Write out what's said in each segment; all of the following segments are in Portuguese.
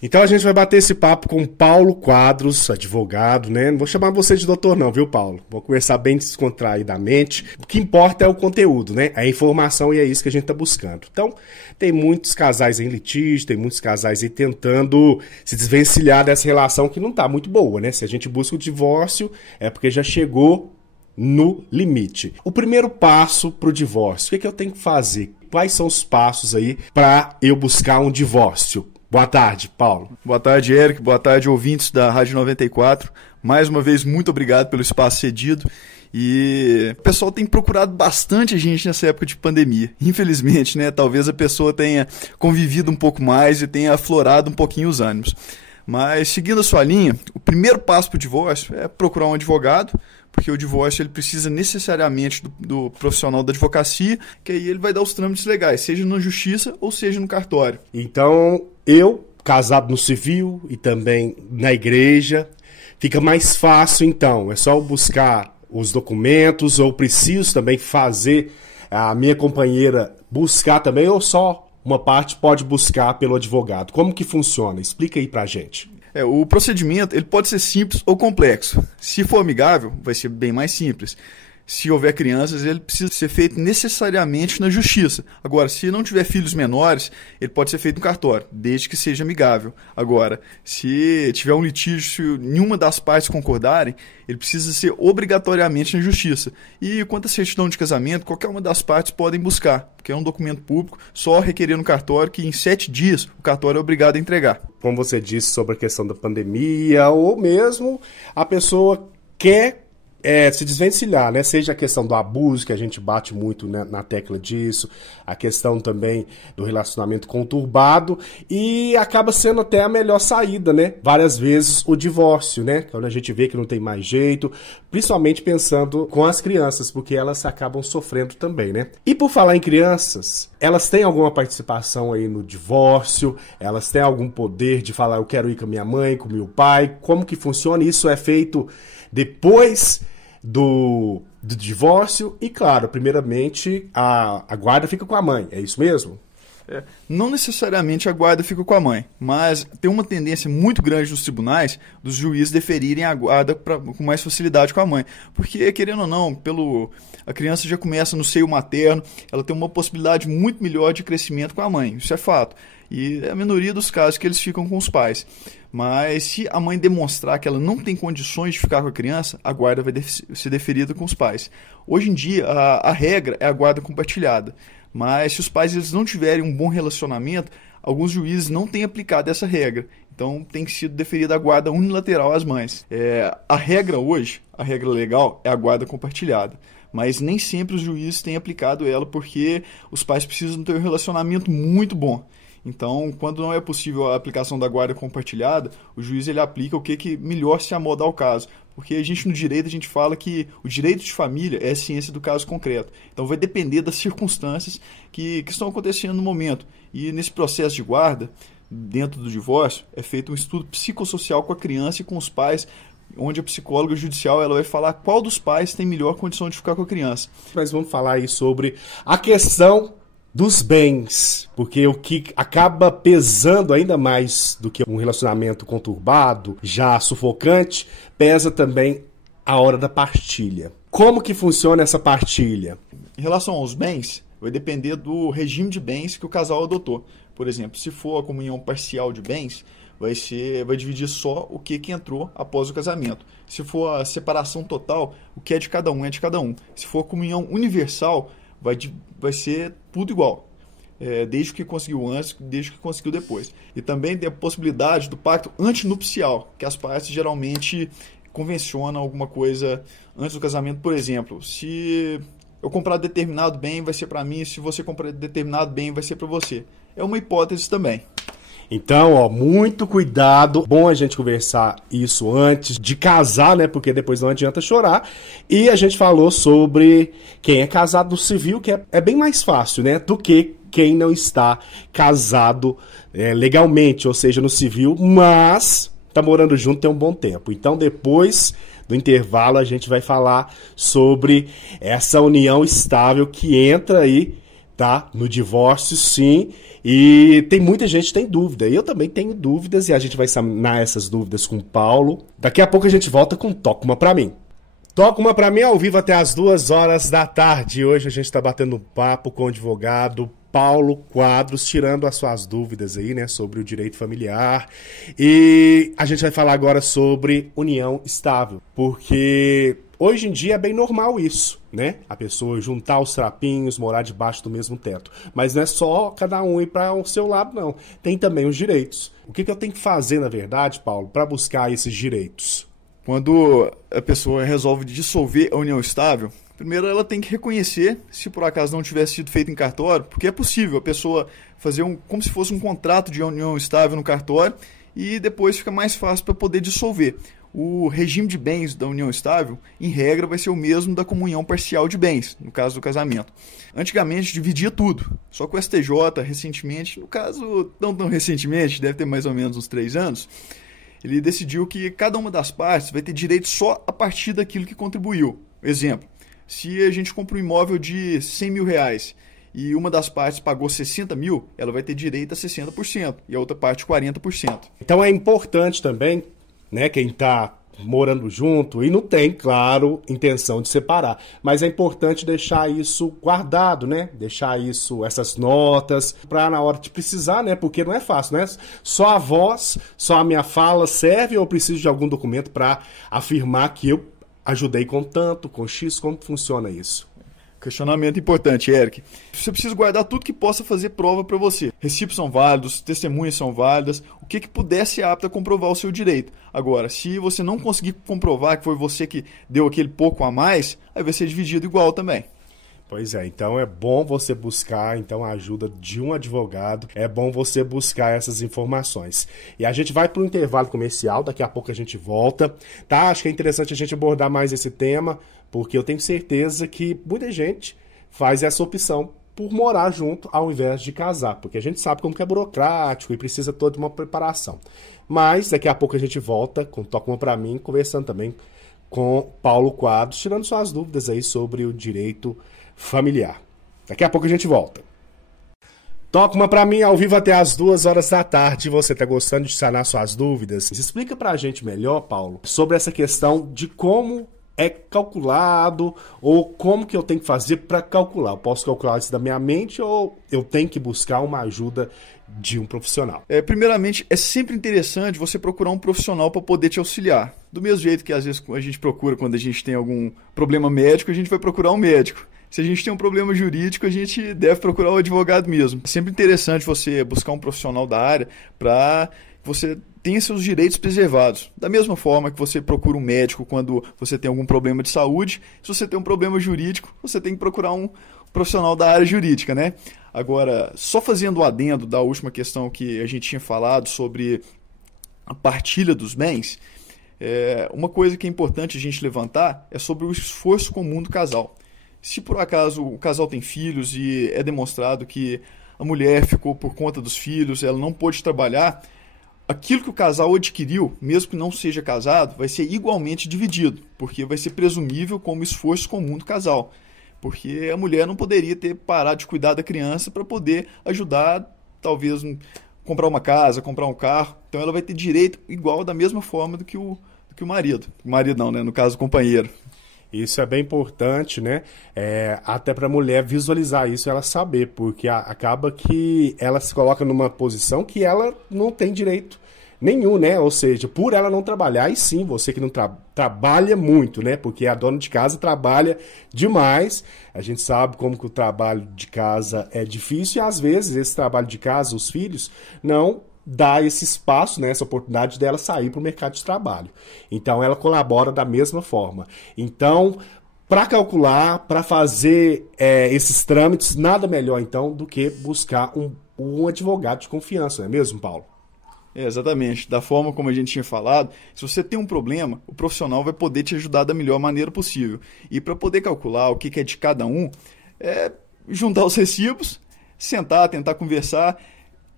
Então a gente vai bater esse papo com Paulo Quadros, advogado, né? Não vou chamar você de doutor não, viu, Paulo? Vou conversar bem descontraidamente. O que importa é o conteúdo, né? É a informação e é isso que a gente tá buscando. Então, tem muitos casais em litígio, tem muitos casais aí tentando se desvencilhar dessa relação que não tá muito boa, né? Se a gente busca o divórcio, é porque já chegou no limite. O primeiro passo pro divórcio, o que eu tenho que fazer? Quais são os passos aí para eu buscar um divórcio? Boa tarde, Paulo. Boa tarde, Eric. Boa tarde, ouvintes da Rádio 94. Mais uma vez, muito obrigado pelo espaço cedido. E o pessoal tem procurado bastante a gente nessa época de pandemia. Infelizmente, né? Talvez a pessoa tenha convivido um pouco mais e tenha aflorado um pouquinho os ânimos. Mas, seguindo a sua linha, o primeiro passo para o divórcio é procurar um advogado, porque o divórcio ele precisa necessariamente do profissional da advocacia, que aí ele vai dar os trâmites legais, seja na justiça ou seja no cartório. Então, eu, casado no civil e também na igreja, fica mais fácil então, é só buscar os documentos, ou preciso também fazer a minha companheira buscar também, ou só uma parte pode buscar pelo advogado. Como que funciona? Explica aí pra gente. O procedimento ele pode ser simples ou complexo. Se for amigável, vai ser bem mais simples. Se houver crianças, ele precisa ser feito necessariamente na justiça. Agora, se não tiver filhos menores, ele pode ser feito no cartório, desde que seja amigável. Agora, se tiver um litígio, se nenhuma das partes concordarem, ele precisa ser obrigatoriamente na justiça. E quanto à certidão de casamento, qualquer uma das partes podem buscar, porque é um documento público, só requerer no cartório que em 7 dias o cartório é obrigado a entregar. Como você disse sobre a questão da pandemia, ou mesmo a pessoa quer se desvencilhar, né? Seja a questão do abuso, que a gente bate muito, né, na tecla disso, a questão também do relacionamento conturbado, e acaba sendo até a melhor saída, né? Várias vezes o divórcio, né? Quando a gente vê que não tem mais jeito, principalmente pensando com as crianças, porque elas acabam sofrendo também, né? E por falar em crianças, elas têm alguma participação aí no divórcio? Elas têm algum poder de falar, eu quero ir com a minha mãe, com o meu pai? Como que funciona? Isso é feito depois do divórcio e, claro, primeiramente a guarda fica com a mãe, é isso mesmo? Não necessariamente a guarda fica com a mãe, mas tem uma tendência muito grande nos tribunais dos juízes deferirem a guarda com mais facilidade com a mãe. Porque, querendo ou não, a criança já começa no seio materno, ela tem uma possibilidade muito melhor de crescimento com a mãe, isso é fato. E é a minoria dos casos que eles ficam com os pais. Mas se a mãe demonstrar que ela não tem condições de ficar com a criança, a guarda vai ser deferida com os pais. Hoje em dia, a regra é a guarda compartilhada. Mas se os pais eles não tiverem um bom relacionamento, alguns juízes não têm aplicado essa regra. Então tem sido deferida a guarda unilateral às mães. A regra hoje, a regra legal, é a guarda compartilhada. Mas nem sempre os juízes têm aplicado ela porque os pais precisam ter um relacionamento muito bom. Então, quando não é possível a aplicação da guarda compartilhada, o juiz ele aplica o que melhor se amoda ao caso. Porque a gente no direito a gente fala que o direito de família é a ciência do caso concreto. Então vai depender das circunstâncias que estão acontecendo no momento. E nesse processo de guarda, dentro do divórcio, é feito um estudo psicossocial com a criança e com os pais, onde a psicóloga judicial ela vai falar qual dos pais tem melhor condição de ficar com a criança. Mas vamos falar aí sobre a questão dos bens, porque o que acaba pesando ainda mais do que um relacionamento conturbado, já sufocante, pesa também a hora da partilha. Como que funciona essa partilha? Em relação aos bens, vai depender do regime de bens que o casal adotou. Por exemplo, se for a comunhão parcial de bens, vai dividir só o que entrou após o casamento. Se for a separação total, o que é de cada um é de cada um. Se for a comunhão universal, vai ser tudo igual, desde o que conseguiu antes, desde o que conseguiu depois. E também tem a possibilidade do pacto antinupcial, que as partes geralmente convencionam alguma coisa antes do casamento. Por exemplo, se eu comprar determinado bem, vai ser para mim, se você comprar determinado bem, vai ser para você. É uma hipótese também. Então, muito cuidado. Bom a gente conversar isso antes de casar, né? Porque depois não adianta chorar. E a gente falou sobre quem é casado no civil, que é bem mais fácil, né? Do que quem não está casado legalmente, ou seja, no civil, mas tá morando junto tem um bom tempo. Então, depois do intervalo, a gente vai falar sobre essa união estável que entra aí tá? No divórcio, sim. E tem muita gente que tem dúvida. E eu também tenho dúvidas e a gente vai sanar essas dúvidas com o Paulo. Daqui a pouco a gente volta com Toca Uma Pra Mim. Toca Uma Pra Mim ao vivo até as 2 horas da tarde. Hoje a gente está batendo um papo com o advogado Paulo Quadros, tirando as suas dúvidas aí, né, sobre o direito familiar. E a gente vai falar agora sobre união estável, porque hoje em dia é bem normal isso, né? A pessoa juntar os trapinhos, morar debaixo do mesmo teto. Mas não é só cada um ir para o seu lado, não. Tem também os direitos. O que eu tenho que fazer, na verdade, Paulo, para buscar esses direitos? Quando a pessoa resolve dissolver a união estável, primeiro ela tem que reconhecer, se por acaso não tivesse sido feito em cartório, porque é possível a pessoa fazer como se fosse um contrato de união estável no cartório e depois fica mais fácil para poder dissolver. O regime de bens da união estável, em regra, vai ser o mesmo da comunhão parcial de bens, no caso do casamento. Antigamente dividia tudo, só que o STJ recentemente, no caso não tão recentemente, deve ter mais ou menos uns 3 anos, ele decidiu que cada uma das partes vai ter direito só a partir daquilo que contribuiu. Exemplo, se a gente compra um imóvel de 100 mil reais e uma das partes pagou 60 mil, ela vai ter direito a 60% e a outra parte 40%. Então é importante também, né, quem está morando junto e não tem, claro, intenção de separar, mas é importante deixar isso guardado, né? Deixar isso, essas notas, para na hora de precisar, né? Porque não é fácil, né? Só a voz, só a minha fala serve ou eu preciso de algum documento para afirmar que eu ajudei com tanto, com X, como funciona isso? Questionamento importante, Eric. Você precisa guardar tudo que possa fazer prova para você. Recibos são válidos, testemunhas são válidas, o que puder ser apto a comprovar o seu direito. Agora, se você não conseguir comprovar que foi você que deu aquele pouco a mais, aí vai ser dividido igual também. Pois é, então é bom você buscar então, a ajuda de um advogado, é bom você buscar essas informações. E a gente vai para o intervalo comercial, daqui a pouco a gente volta, tá? Acho que é interessante a gente abordar mais esse tema, porque eu tenho certeza que muita gente faz essa opção por morar junto ao invés de casar, porque a gente sabe como que é burocrático e precisa toda uma preparação. Mas daqui a pouco a gente volta com Toca Uma Pra Mim, conversando também com Paulo Quadros, tirando suas dúvidas aí sobre o direito familiar. Daqui a pouco a gente volta. Toca Uma Pra Mim ao vivo até as 2 horas da tarde. Você tá gostando de sanar suas dúvidas? Explica pra gente melhor, Paulo, sobre essa questão de como é calculado ou como que eu tenho que fazer para calcular. Eu posso calcular isso da minha mente ou eu tenho que buscar uma ajuda de um profissional? Primeiramente, é sempre interessante você procurar um profissional para poder te auxiliar. Do mesmo jeito que às vezes a gente procura quando a gente tem algum problema médico, a gente vai procurar um médico. Se a gente tem um problema jurídico, a gente deve procurar o advogado mesmo. É sempre interessante você buscar um profissional da área para que você tenha seus direitos preservados. Da mesma forma que você procura um médico quando você tem algum problema de saúde, se você tem um problema jurídico, você tem que procurar um profissional da área jurídica, né? Agora, só fazendo o adendo da última questão que a gente tinha falado sobre a partilha dos bens, uma coisa que é importante a gente levantar é sobre o esforço comum do casal. Se por acaso o casal tem filhos e é demonstrado que a mulher ficou por conta dos filhos, ela não pôde trabalhar, aquilo que o casal adquiriu, mesmo que não seja casado, vai ser igualmente dividido, porque vai ser presumível como esforço comum do casal. Porque a mulher não poderia ter parado de cuidar da criança para poder ajudar, talvez, comprar uma casa, comprar um carro. Então ela vai ter direito igual, da mesma forma do que o marido. O marido não, né? No caso, o companheiro. Isso é bem importante, né? Até para a mulher visualizar isso, ela saber, porque acaba que ela se coloca numa posição que ela não tem direito nenhum, né? Ou seja, por ela não trabalhar, e sim, você que não trabalha muito, né? Porque a dona de casa trabalha demais. A gente sabe como que o trabalho de casa é difícil e às vezes esse trabalho de casa, os filhos, não dá esse espaço, né, essa oportunidade dela sair para o mercado de trabalho. Então, ela colabora da mesma forma. Então, para calcular, para fazer esses trâmites, nada melhor, então, do que buscar um advogado de confiança, não é mesmo, Paulo? Exatamente. Da forma como a gente tinha falado, se você tem um problema, o profissional vai poder te ajudar da melhor maneira possível. E para poder calcular o que é de cada um, juntar os recibos, sentar, tentar conversar.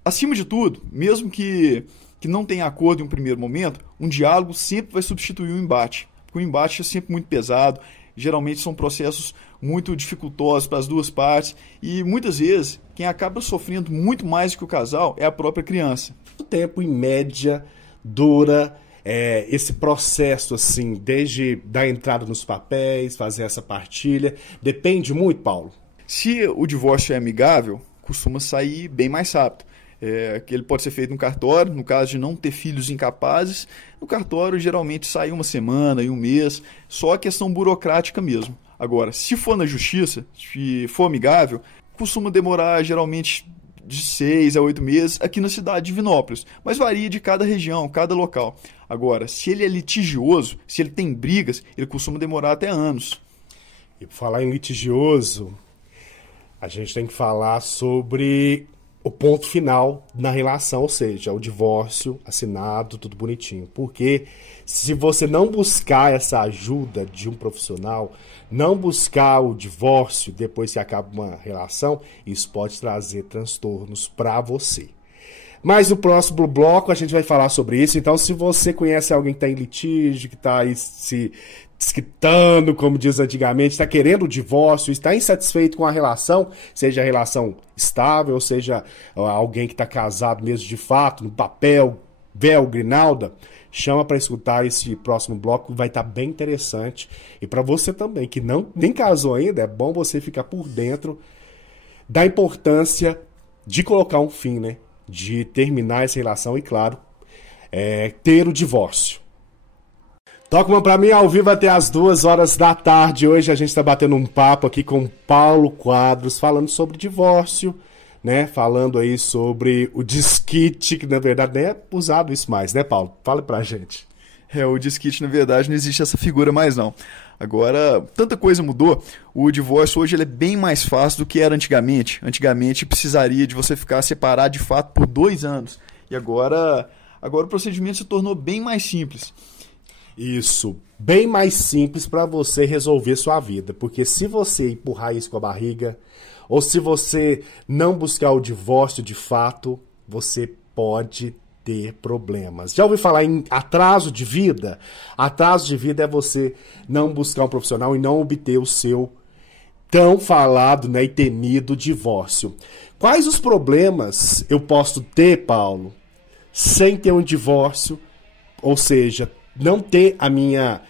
Acima de tudo, mesmo que não tenha acordo em um primeiro momento, um diálogo sempre vai substituir o embate. Porque o embate é sempre muito pesado, geralmente são processos muito dificultosos para as duas partes, e muitas vezes quem acaba sofrendo muito mais do que o casal é a própria criança. Quanto tempo, em média, dura esse processo, assim, desde dar entrada nos papéis, fazer essa partilha? Depende muito, Paulo? Se o divórcio é amigável, costuma sair bem mais rápido. Que ele pode ser feito no cartório, no caso de não ter filhos incapazes. No cartório, geralmente, sai uma semana e um mês, só a questão burocrática mesmo. Agora, se for na justiça, se for amigável, costuma demorar, geralmente, de 6 a 8 meses aqui na cidade de Divinópolis, mas varia de cada região, cada local. Agora, se ele é litigioso, se ele tem brigas, ele costuma demorar até anos. E por falar em litigioso, a gente tem que falar sobre o ponto final na relação, ou seja, o divórcio assinado, tudo bonitinho. Porque se você não buscar essa ajuda de um profissional, não buscar o divórcio depois que acaba uma relação, isso pode trazer transtornos para você. Mas no próximo bloco a gente vai falar sobre isso. Então, se você conhece alguém que está em litígio, que está aí se desquitando, como diz antigamente, está querendo o divórcio, está insatisfeito com a relação, seja a relação estável, ou seja alguém que está casado mesmo de fato, no papel, véu, grinalda, chama para escutar esse próximo bloco, vai estar bem interessante. E para você também, que nem casou ainda, é bom você ficar por dentro da importância de colocar um fim, né? De terminar essa relação e, claro, ter o divórcio. Toca uma pra mim ao vivo até as 2 horas da tarde. Hoje a gente tá batendo um papo aqui com Paulo Quadros, falando sobre divórcio, né? Falando aí sobre o desquite, que na verdade nem é usado isso mais, né, Paulo? Fala pra gente. O desquite, na verdade, não existe essa figura mais, não. Agora, tanta coisa mudou, o divórcio hoje ele é bem mais fácil do que era antigamente. Antigamente precisaria de você ficar separado de fato por 2 anos. E agora o procedimento se tornou bem mais simples. Isso, bem mais simples para você resolver sua vida. Porque se você empurrar isso com a barriga, ou se você não buscar o divórcio de fato, você pode ter problemas. Já ouviu falar em atraso de vida? Atraso de vida é você não buscar um profissional e não obter o seu tão falado, né, e temido divórcio. Quais os problemas eu posso ter, Paulo, sem ter um divórcio? Ou seja, não ter a minha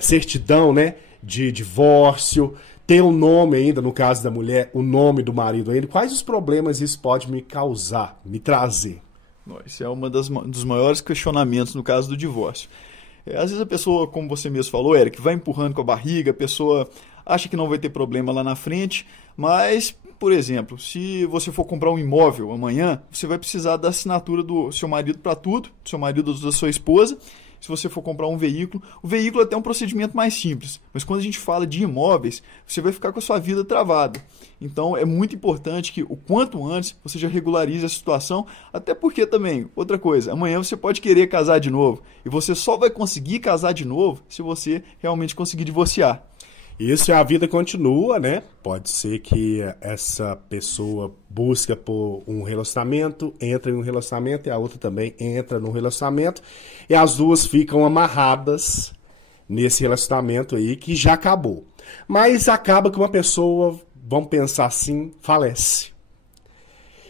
certidão, né, de divórcio, ter o nome ainda, no caso da mulher, o nome do marido ainda. Quais os problemas isso pode me causar, me trazer? Esse é um dos maiores questionamentos no caso do divórcio. Às vezes a pessoa, como você mesmo falou, Eric, vai empurrando com a barriga, a pessoa acha que não vai ter problema lá na frente, mas, por exemplo, se você for comprar um imóvel amanhã, você vai precisar da assinatura do seu marido para tudo, do seu marido ou da sua esposa. Se você for comprar um veículo, o veículo é até um procedimento mais simples, mas quando a gente fala de imóveis, você vai ficar com a sua vida travada. Então é muito importante que o quanto antes você já regularize a situação, até porque também, outra coisa, amanhã você pode querer casar de novo, e você só vai conseguir casar de novo se você realmente conseguir divorciar. Isso, a vida continua, né? Pode ser que essa pessoa busca por um relacionamento, entra em um relacionamento e a outra também entra num relacionamento e as duas ficam amarradas nesse relacionamento aí que já acabou. Mas acaba que uma pessoa, vamos pensar assim, falece.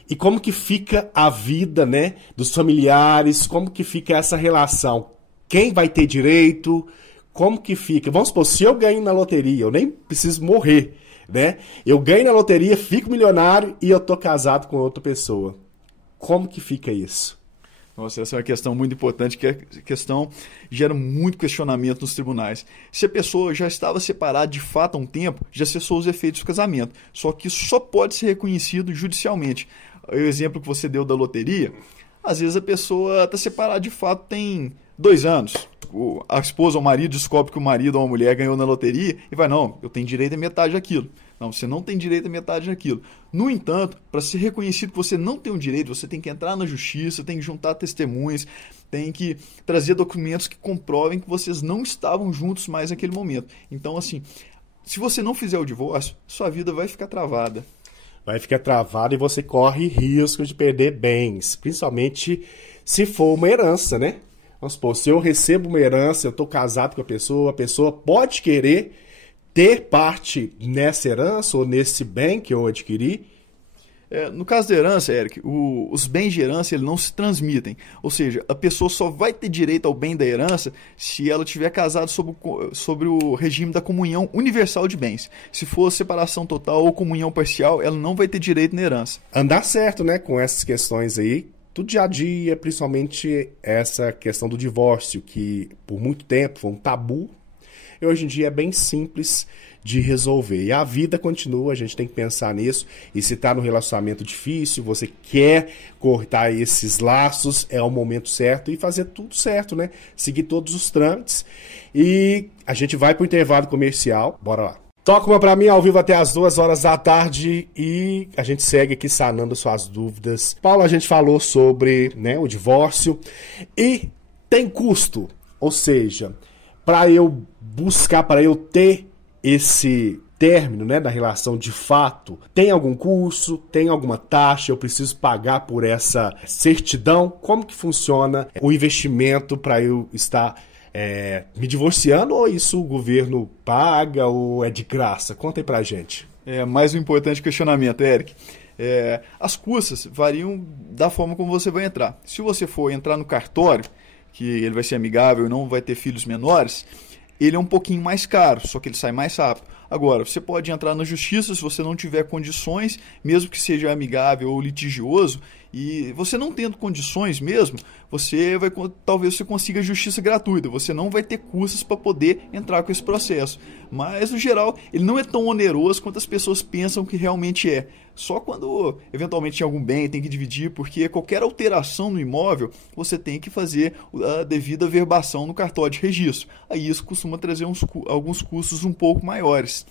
E como que fica a vida, né, dos familiares, como que fica essa relação? Quem vai ter direito? Como que fica? Vamos supor, se eu ganho na loteria, eu nem preciso morrer, né? Eu ganho na loteria, fico milionário e eu tô casado com outra pessoa. Como que fica isso? Nossa, essa é uma questão muito importante, que a questão gera muito questionamento nos tribunais. Se a pessoa já estava separada de fato há um tempo, já cessou os efeitos do casamento. Só que isso só pode ser reconhecido judicialmente. O exemplo que você deu da loteria, às vezes a pessoa está separada de fato tem 2 anos. A esposa ou o marido descobre que o marido ou a mulher ganhou na loteria e vai, não, eu tenho direito a metade daquilo. Não, você não tem direito a metade daquilo. No entanto, para ser reconhecido que você não tem um direito, você tem que entrar na justiça, tem que juntar testemunhas, tem que trazer documentos que comprovem que vocês não estavam juntos mais naquele momento. Então, assim, se você não fizer o divórcio, sua vida vai ficar travada. Vai ficar travada e você corre risco de perder bens, principalmente se for uma herança, né? Vamos supor, se eu recebo uma herança, eu estou casado com a pessoa pode querer ter parte nessa herança ou nesse bem que eu adquiri? No caso da herança, Eric, os bens de herança eles não se transmitem. Ou seja, a pessoa só vai ter direito ao bem da herança se ela tiver casado sobre o regime da comunhão universal de bens. Se for separação total ou comunhão parcial, ela não vai ter direito na herança. Andar certo, né, com essas questões aí, do dia a dia, principalmente essa questão do divórcio, que por muito tempo foi um tabu, e hoje em dia é bem simples de resolver. E a vida continua, a gente tem que pensar nisso. E se está no relacionamento difícil, você quer cortar esses laços, é o momento certo e fazer tudo certo, né? Seguir todos os trâmites. E a gente vai para o intervalo comercial. Bora lá. Toca uma para mim ao vivo até as 2 horas da tarde e a gente segue aqui sanando suas dúvidas. Paulo, a gente falou sobre, né, o divórcio e tem custo, ou seja, para eu buscar, para eu ter esse término, né, da relação de fato, tem algum curso, tem alguma taxa, eu preciso pagar por essa certidão? Como que funciona o investimento para eu estar me divorciando, ou isso o governo paga ou é de graça? Conta aí pra gente. Mais um importante questionamento, Eric. As custas variam da forma como você vai entrar. Se você for entrar no cartório, que ele vai ser amigável e não vai ter filhos menores, ele é um pouquinho mais caro, só que ele sai mais rápido. Agora, você pode entrar na justiça se você não tiver condições, mesmo que seja amigável ou litigioso, e você não tendo condições mesmo, talvez você consiga justiça gratuita, você não vai ter custos para poder entrar com esse processo. Mas, no geral, ele não é tão oneroso quanto as pessoas pensam que realmente é. Só quando, eventualmente, tem algum bem, tem que dividir, porque qualquer alteração no imóvel, você tem que fazer a devida verbação no cartório de registro. Aí isso costuma trazer alguns custos um pouco maiores.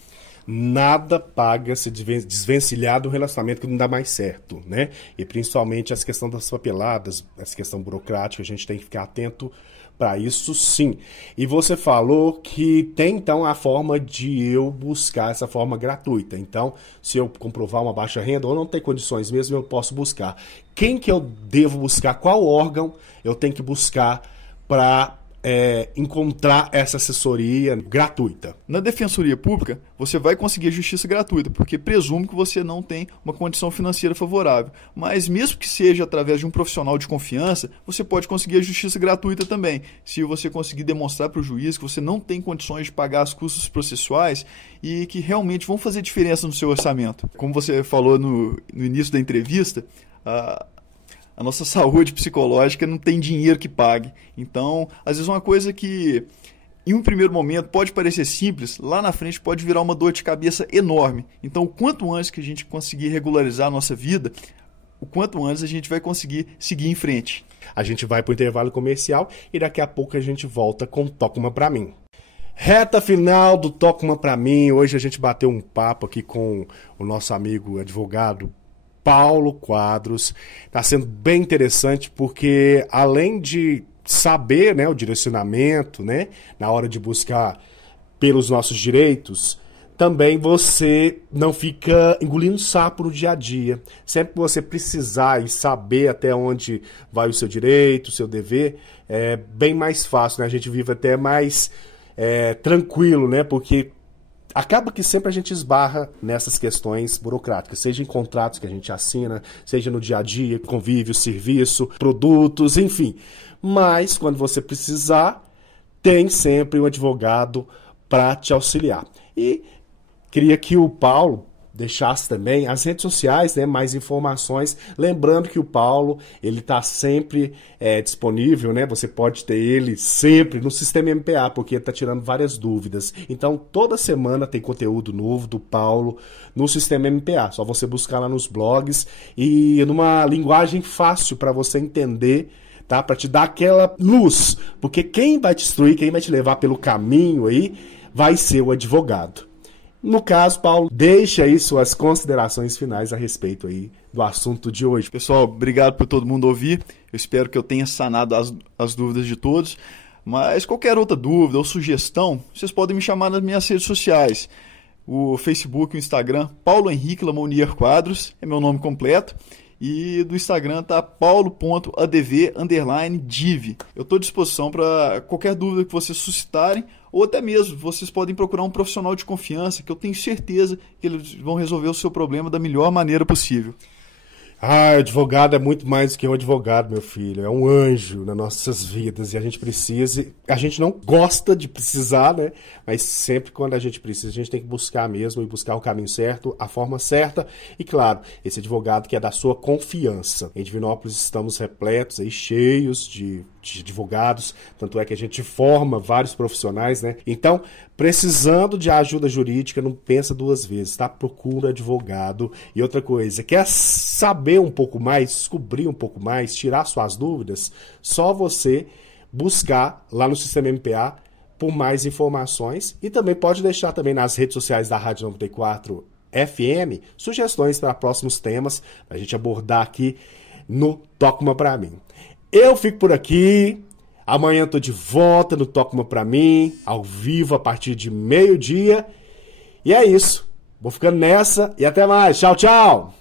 Nada paga se desvencilhar do relacionamento que não dá mais certo, né? E principalmente essa questão das papeladas, essa questão burocrática, a gente tem que ficar atento para isso, sim. E você falou que tem, então, a forma de eu buscar essa forma gratuita. Então, se eu comprovar uma baixa renda ou não tem condições mesmo, eu posso buscar. Quem que eu devo buscar? Qual órgão eu tenho que buscar para encontrar essa assessoria gratuita? Na Defensoria Pública, você vai conseguir a justiça gratuita, porque presume que você não tem uma condição financeira favorável. Mas mesmo que seja através de um profissional de confiança, você pode conseguir a justiça gratuita também. Se você conseguir demonstrar para o juiz que você não tem condições de pagar os custos processuais e que realmente vão fazer diferença no seu orçamento. Como você falou no início da entrevista, a nossa saúde psicológica não tem dinheiro que pague. Então, às vezes uma coisa que em um primeiro momento pode parecer simples, lá na frente pode virar uma dor de cabeça enorme. Então, o quanto antes que a gente conseguir regularizar a nossa vida, o quanto antes a gente vai conseguir seguir em frente. A gente vai para o intervalo comercial e daqui a pouco a gente volta com Toca Uma Pra Mim. Reta final do Toca Uma Pra Mim. Hoje a gente bateu um papo aqui com o nosso amigo advogado Paulo Quadros. Está sendo bem interessante porque, além de saber, né, o direcionamento, né, na hora de buscar pelos nossos direitos, também você não fica engolindo sapo no dia a dia. Sempre que você precisar e saber até onde vai o seu direito, o seu dever, é bem mais fácil, né? A gente vive até mais tranquilo, né? Porque acaba que sempre a gente esbarra nessas questões burocráticas, seja em contratos que a gente assina, seja no dia a dia, convívio, serviço, produtos, enfim. Mas, quando você precisar, tem sempre um advogado para te auxiliar. E queria que o Paulo deixasse também as redes sociais, né, mais informações. Lembrando que o Paulo, ele está sempre disponível, né? Você pode ter ele sempre no Sistema MPA, porque ele está tirando várias dúvidas. Então, toda semana tem conteúdo novo do Paulo no Sistema MPA. Só você buscar lá nos blogs e numa linguagem fácil para você entender, tá? Para te dar aquela luz. Porque quem vai te instruir, quem vai te levar pelo caminho aí, vai ser o advogado. No caso, Paulo, deixa aí suas considerações finais a respeito aí do assunto de hoje. Pessoal, obrigado por todo mundo ouvir. Eu espero que eu tenha sanado as dúvidas de todos. Mas qualquer outra dúvida ou sugestão, vocês podem me chamar nas minhas redes sociais. O Facebook e o Instagram, Paulo Henrique Lamounier Quadros, é meu nome completo. E do Instagram tá paulo.adv_div. Eu estou à disposição para qualquer dúvida que vocês suscitarem, ou até mesmo vocês podem procurar um profissional de confiança, que eu tenho certeza que eles vão resolver o seu problema da melhor maneira possível. Ah, o advogado é muito mais do que um advogado, meu filho. É um anjo nas nossas vidas e a gente precisa. A gente não gosta de precisar, né? Mas sempre quando a gente precisa, a gente tem que buscar mesmo e buscar o caminho certo, a forma certa. E claro, esse advogado que é da sua confiança. Em Divinópolis estamos repletos aí, cheios de advogados, tanto é que a gente forma vários profissionais, né? Então, precisando de ajuda jurídica, não pensa duas vezes, tá? Procura advogado. E outra coisa, quer saber um pouco mais, descobrir um pouco mais, tirar suas dúvidas? Só você buscar lá no Sistema MPA por mais informações e também pode deixar também nas redes sociais da Rádio 94 FM sugestões para próximos temas, para a gente abordar aqui no Toca Uma Pra Mim. Eu fico por aqui, amanhã eu tô de volta no Toca Uma Pra Mim, ao vivo a partir de 12:00. E é isso, vou ficando nessa e até mais, tchau, tchau!